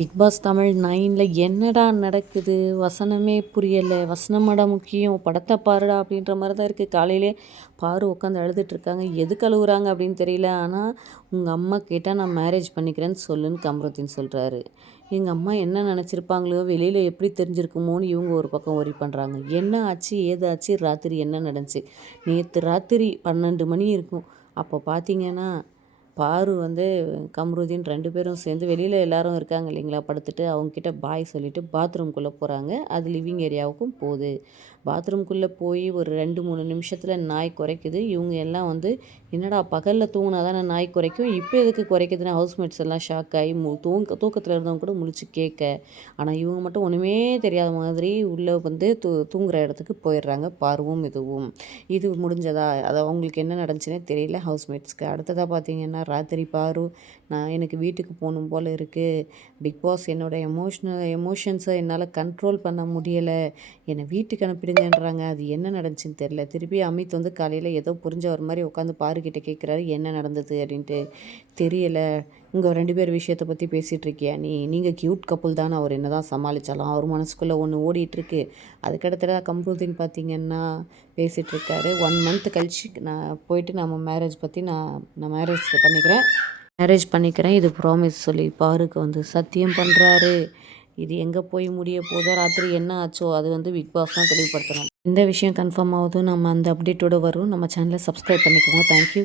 Big pass Tamil 9ல என்னடா நடக்குது? வசனமே புரியல. வசனமாடா முக்கியம்? படத்த பாருடா அப்படின்ற மாரி தான் இருக்குது. காலையிலே பாரு உட்காந்து அழுதுட்டுருக்காங்க. எதுக்கு அழுவுறாங்க அப்படின்னு தெரியல. ஆனா, உங்க அம்மா கேட்டா நான் மேரேஜ் பண்ணிக்கிறேன்னு சொல்லுன்னு கமருதீன் சொல்றாரு. எங்க அம்மா என்ன நெனச்சிருப்பாங்களோ, வெளியில எப்படி தெரிஞ்சிருக்குமோன்னு இவங்க ஒரு பக்கம் வொரி பண்றாங்க. என்ன ஆச்சு? ஏதாச்சு? ராத்திரி என்ன நடந்துச்சு? நேத்து ராத்திரி 12 மணி இருக்கும். அப்போ பார்த்தீங்கன்னா பாரு கம்ருதீன் 2 பேரும் சேர்ந்து வெளியில எல்லாரும் இருக்காங்க இல்லைங்களா? படுத்துட்டு அவங்ககிட்ட பாய் சொல்லிட்டு பாத்ரூம்குள்ள போறாங்க. அது லிவிங் ஏரியாவுக்கும் போது. பாத்ரூம்குள்ள போய் ஒரு 2, 3 நிமிஷத்துல நாய் குரைக்குது. இவங்க எல்லாம் என்னடா பகல்ல தூங்குனா தானே நாய் குரைக்கும். இப்போ எதுக்கு குரைக்குதுன்னு ஹவுஸ்மேட்ஸ் எல்லாம் ஷாக் ஆயி தூக்கத்துல இருந்தவங்க கூட முழிச்சு கேட்க. ஆனா இவங்க மட்டும் ஒண்ணுமே தெரியாத மாதிரி உள்ள தூங்குற இடத்துக்கு போயிடுறாங்க. பார்வும் இதுவும். இது முடிஞ்சதா? அது அவங்களுக்கு என்ன நடந்துச்சுன்னே தெரியல ஹவுஸ்மேட்ஸ்க்கு. அடுத்ததா பார்த்தீங்கன்னா, ராத்திரி பாரு எனக்கு வீட்டுக்கு போகணும் போல இருக்கு. பிக் பாஸ் என்னோட எமோஷன்ஸை என்னால் கண்ட்ரோல் பண்ண முடியலை. என்னை வீட்டுக்கு அனுப்பிடுங்கன்றாங்க. அது என்ன நடந்துச்சுன்னு தெரில. திருப்பி அமித் காலையில் ஏதோ புரிஞ்சவர் மாதிரி உட்காந்து பாருக்கிட்ட கேட்குறாரு என்ன நடந்தது அப்படின்ட்டு. தெரியலை. உங்கள் 2 பேர் விஷயத்தை பற்றி பேசிகிட்டு இருக்கியா நீங்கள் கியூட் கப்புள் தானே. அவர் என்ன தான் சமாளித்தாலும் அவர் மனசுக்குள்ளே ஒன்று ஓடிட்டுருக்கு. அதுக்கடுத்ததாக கம்ருதீன் பார்த்தீங்கன்னா பேசிகிட்ருக்காரு. 1 மந்த் கழிச்சு நான் போயிட்டு மேரேஜ் பற்றி நான் மேரேஜ் பண்ணிக்கிறேன் இது ப்ராமிஸ் சொல்லி பாருக்கு சத்தியம் பண்ணுறாரு. இது எங்கே போய் முடிய போதோ, ராத்திரி என்ன ஆச்சோ அது பிக் பாஸ் தான் தெளிவுபடுத்தணும். எந்த விஷயம் கன்ஃபார்ம் ஆகுதோ நம்ம அந்த அப்டேட்டோடு வரும். நம்ம சேனலை சப்ஸ்கிரைப் பண்ணிக்கோங்க. தேங்க்யூ.